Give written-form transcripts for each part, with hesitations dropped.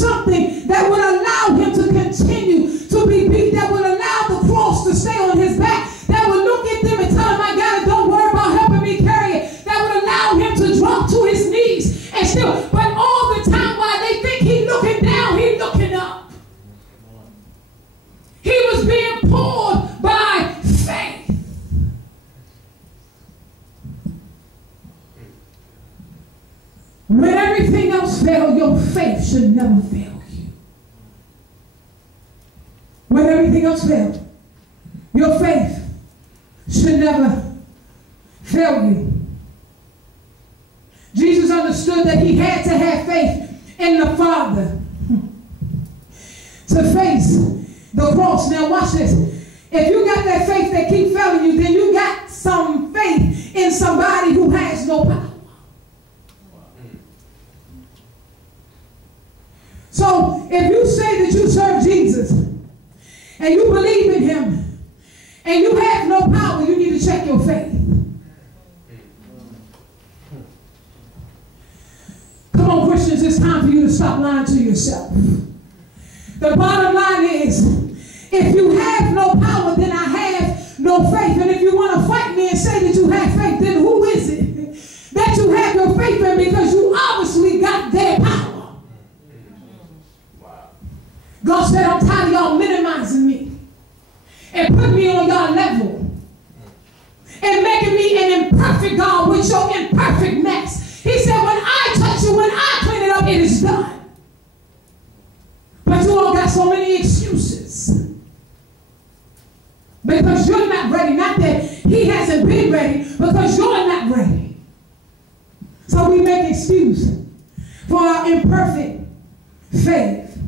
something that would allow him to continue to be beat, that would allow the cross to stay on his back, that would look at them and tell him, I got it, don't worry about helping me carry it, that would allow him to drop to his knees and still, but all the time while they think he's looking down, he's looking up. He was being pulled by faith. When everything else failed, your faith should never fail you. When everything else failed, your faith should never fail you. Jesus understood that he had to have faith in the Father to face the cross. Now watch this. If you got that faith that keeps failing you, then you got some faith in somebody who has no power. So if you say that you serve Jesus and you believe in him and you have no power, you need to check your faith. Come on, Christians, it's time for you to stop lying to yourself. The bottom line is, if you have no power, then I have no faith. And if you want to fight me and say that you have faith, then who is it that you have your faith in? Because you obviously got their power. God said, I'm tired of y'all minimizing me and putting me on y'all level and making me an imperfect God with your imperfect mess. He said, when I touch you, when I clean it up, it is done. But you all got so many excuses because you're not ready. Not that he hasn't been ready, because you're not ready. So we make excuse for our imperfect faith.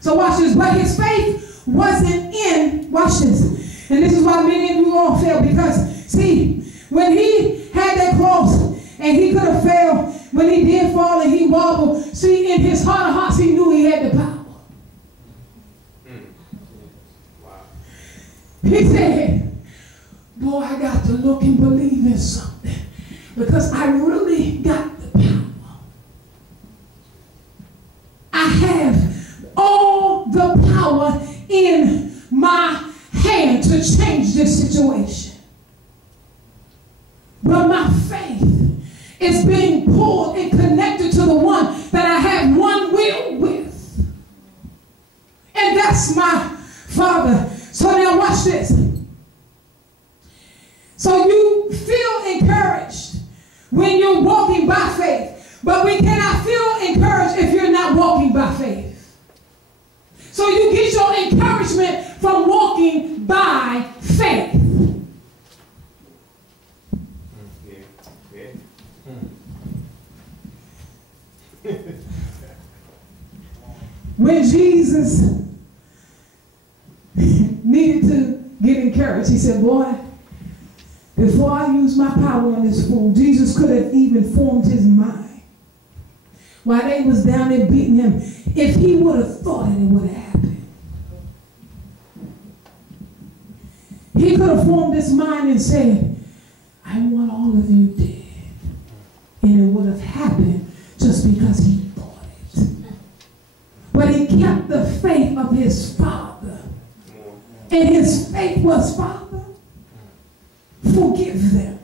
So watch this. But his faith wasn't in, watch this, and this is why many of you all fail, because see, when he had that cross and he could have failed, when he did fall and he wobbled, see, in his heart of hearts he knew he had the power. Wow. He said, boy, I got to look and believe in something, because I really got the power. I have all the power in my hand to change this situation. But my faith is being pulled and connected to the one that I have one will with. And that's my Father. So now watch this. So you feel encouraged when you're walking by faith. But we cannot feel encouraged if you're not walking by faith. So you get your encouragement from walking by faith. When Jesus needed to get encouraged, he said, boy, before I use my power on this fool, Jesus could have even formed his mind. While they was down there beating him, if he would have thought it, it would have happened. He could have formed his mind and said, I want all of you dead. And it would have happened just because he thought it. But he kept the faith of his Father. And his faith was, Father, forgive them,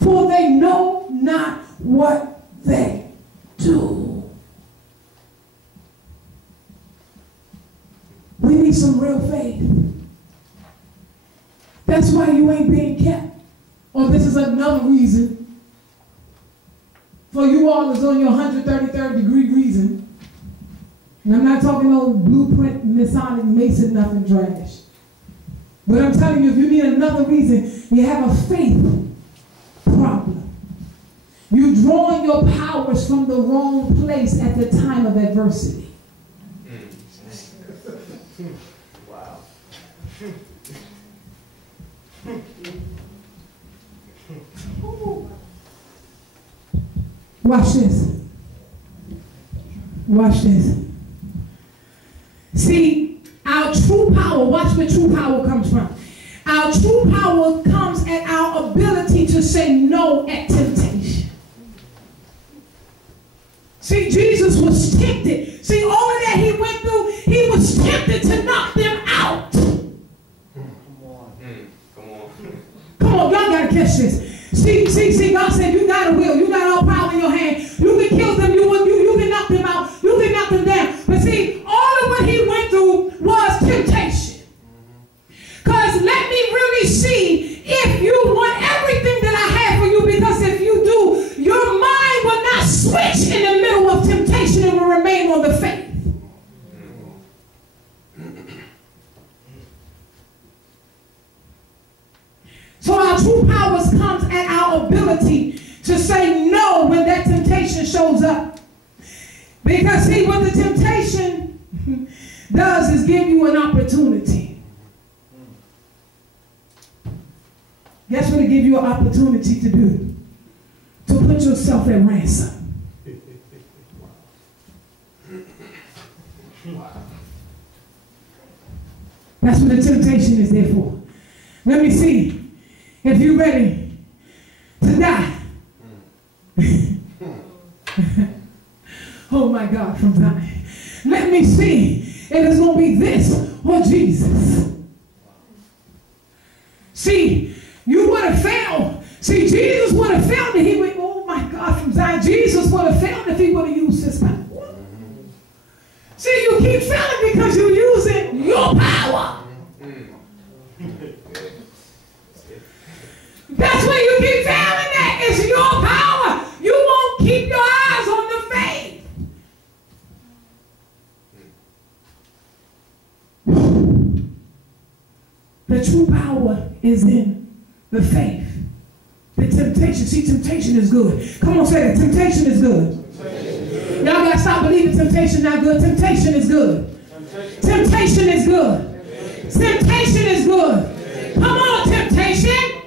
for they know not what they do. We need some real faith. That's why you ain't being kept. Or this is another reason for you all is on your 133rd degree reason. And I'm not talking old blueprint, Masonic, Mason, nothing trash. But I'm telling you, if you need another reason, you have a faith problem. You're drawing your powers from the wrong place at the time of adversity. Wow. Watch this. Watch this. See, our true power, watch where true power comes from. Our true power comes at our ability to say no at temptation. See, Jesus was tempted. See, all of that he went through, he was tempted to knock them out. Come on, y'all gotta catch this. See, God said you got a will, you got all power in your hand. You can kill them, you can knock them out, you can knock them down. But see, all of what he went through was temptation. Because let me really see if you want everything that I have for you, because if you do, your mind will not switch in the middle of temptation and will remain on the faith. So our true powers comes at our ability to say no when that temptation shows up. Because see, what the temptation does is give you an opportunity. Guess what it gives you an opportunity to do? To put yourself at ransom. That's what the temptation is there for. Let me see if you're ready to die. Oh my God, from dying. Let me see if it's going to be this or Jesus. See, you would have failed. See, Jesus would have failed if he went, oh my God, from Zion. Jesus would have failed if he would have used his power. See, you keep failing because you're using your power. That's where you keep failing at. It's your power. You won't keep your eyes on the faith. The true power is in the faith. The temptation. See, temptation is good. Come on, say it. Temptation is good. Y'all got to stop believing temptation not good. Temptation is good. Temptation is good. Temptation is good. Come on, temptation.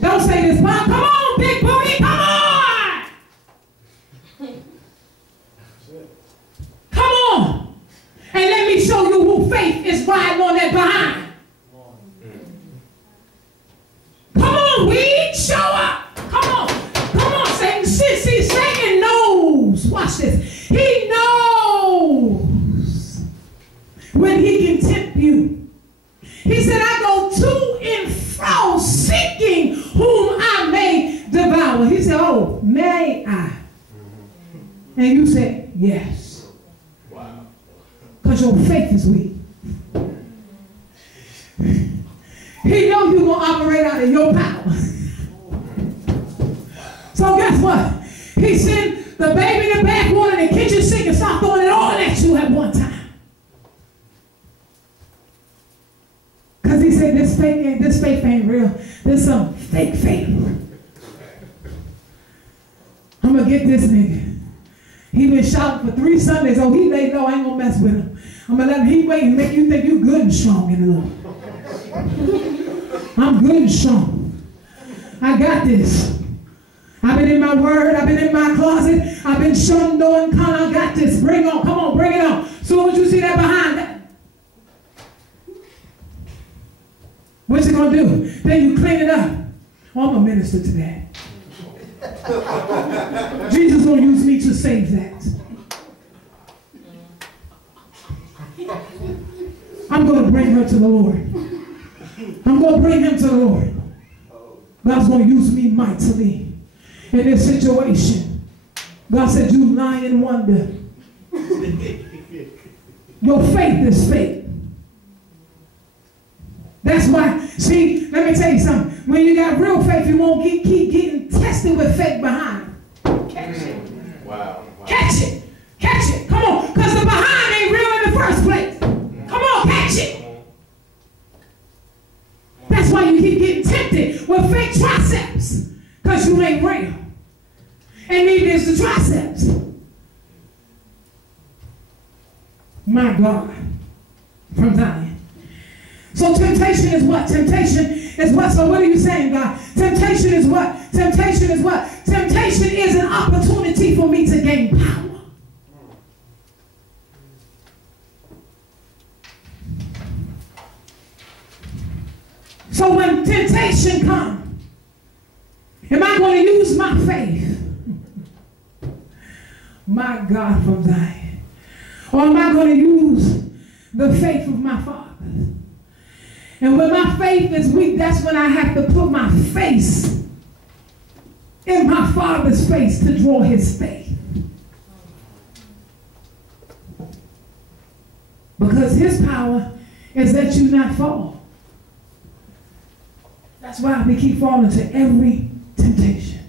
Don't say this, Bob. Come on, big booty. Come on. Come on. And let me show you who faith is riding on that behind. Come on, weed. Show up. Come on. Come on, Satan. See, Satan knows. Watch this. He knows when he can tempt you. He said, I go to and fro seeking whom I may devour. He said, oh, may I? And you said, yes. Wow. Because your faith is weak. He knows you're going to operate out of your power. So guess what? He sent the baby in the backwater in the kitchen sink and start throwing it all at you at one time. Because he said this faith ain't real. This some fake faith. I'm going to get this nigga. He been shouting for 3 Sundays. Oh, he laid low. I ain't going to mess with him. I'm going to let him, he wait and make you think you good and strong in the Lord. I'm good and strong. I got this. I've been in my word. I've been in my closet. I've been showing no one kind. I got this. Bring on. Come on. Bring it on. Soon as you see that behind that, what's it going to do? Then you clean it up. Oh, I'm a minister to that. Jesus going to use me to save that. I'm going to bring her to the Lord. I'm going to bring him to the Lord. God's going to use me mightily in this situation. God said, you lie and wonder. Your faith is faith. That's why, see, let me tell you something. When you got real faith, you won't keep getting tested with faith behind. Catch it. Wow. Catch it. Catch it. Come on. Because the behind ain't real in the first place. Come on, catch it. That's why you keep getting tempted with fake triceps. Because you ain't real. And neither is the triceps. My God. From Zion. So temptation is what? Temptation is what? So what are you saying, God? Temptation is what? Temptation is what? Temptation is an opportunity for me to gain power. So when temptation comes, am I going to use my faith? My my God from Zion? Or am I going to use the faith of my fathers? And when my faith is weak, that's when I have to put my face in my Father's face to draw his faith. Because his power is that you not fall. That's why we keep falling to every temptation.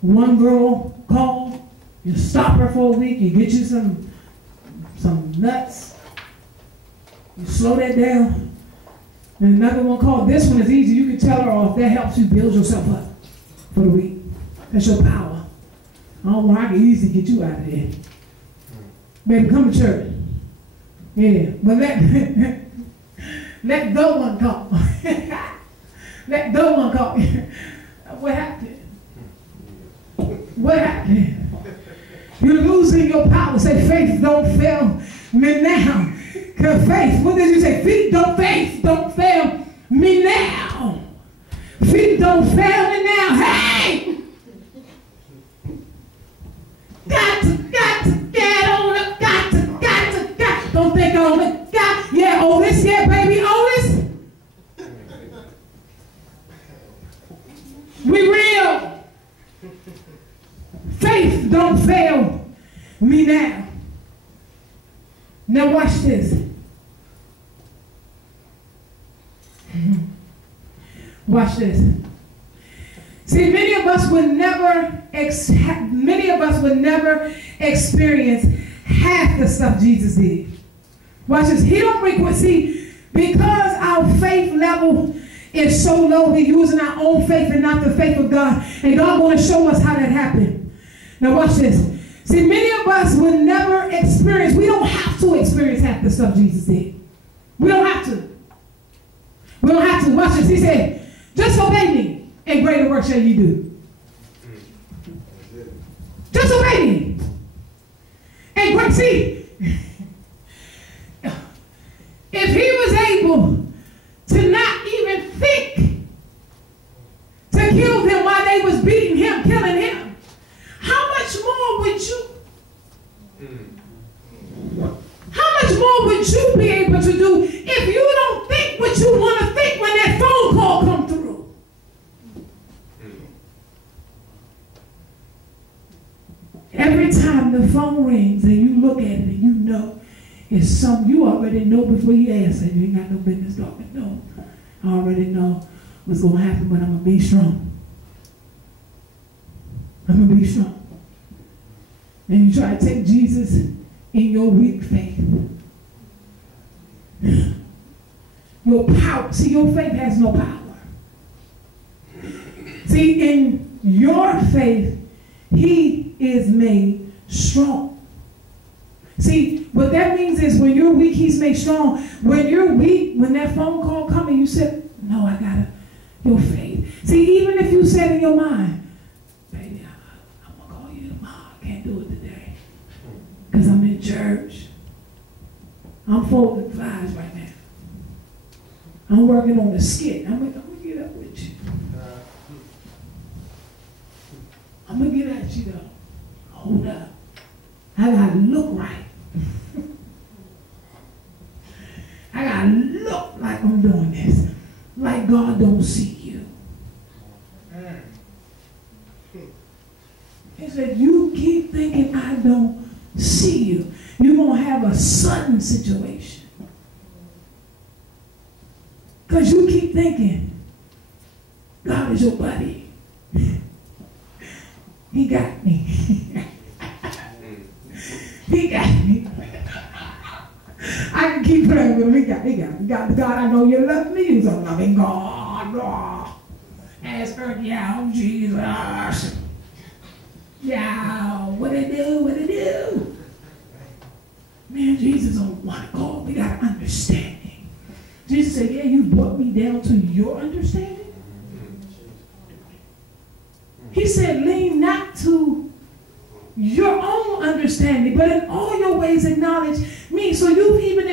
One girl called, you stop her for a week, you get you some nuts, you slow that down. And another one called, this one is easy, you can tell her off, that helps you build yourself up for the week. That's your power. I don't know, I can easily get you out of there. Baby, come to church. Yeah, but let the one come. Let the one come. What happened? What happened? You're losing your power. Say, faith don't fail me now. Because faith, what did you say? Faith don't fail me now. Faith don't fail me now. Hey! Got to get on it. Got to. Don't think on it. Yeah, Otis. Yeah, baby, Otis. We real. Faith don't fail me now. Now watch this. Watch this. See, many of us would never experience half the stuff Jesus did. Watch this. He don't require. See, because our faith level is so low, we're using our own faith and not the faith of God. And God want to show us how that happened. Now watch this. See, many of us will never experience. We don't have to experience half the stuff Jesus did. We don't have to. We don't have to. Watch this. He said, just obey me, and greater work shall you do. Just obey me. And great, see, if he was able to not even think to kill them while they was beating him, killing him, how much more would you? How much more would you be able to do if you don't think what you want to think when that phone call come through? Every time the phone rings and you look at it and you know it's something you already know before you ask it. You ain't got no business talking. No, I already know what's going to happen, but I'm going to be strong. I'm going to be strong. And you try to take Jesus in your weak faith. Your power. See, your faith has no power. See, in your faith, he is made strong. See, what that means is when you're weak, he's made strong. When you're weak, when that phone call comes and you said, no, I got to, your faith. See, even if you said in your mind, baby, I'm going to call you tomorrow. I can't do it today because I'm in church. I'm folding flies right now. I'm working on the skit. I'm going to get up with you. I'm going to get at you, though. Hold up. I got to look right. I got to look like I'm doing this. Like God don't see you. He said, you keep thinking I don't see you. You're going to have a sudden situation. Because you keep thinking God is your buddy. He got me. He got me. I can keep playing with him. He got me. God, I know you love me. He's a loving God. Oh. Ask her, yeah, Jesus. Yeah, what it do? What it do? Man, Jesus on one call. We got understanding. Jesus said, yeah, you brought me down to your understanding. He said, lean not to your own understanding, but in all your ways acknowledge me. So you've even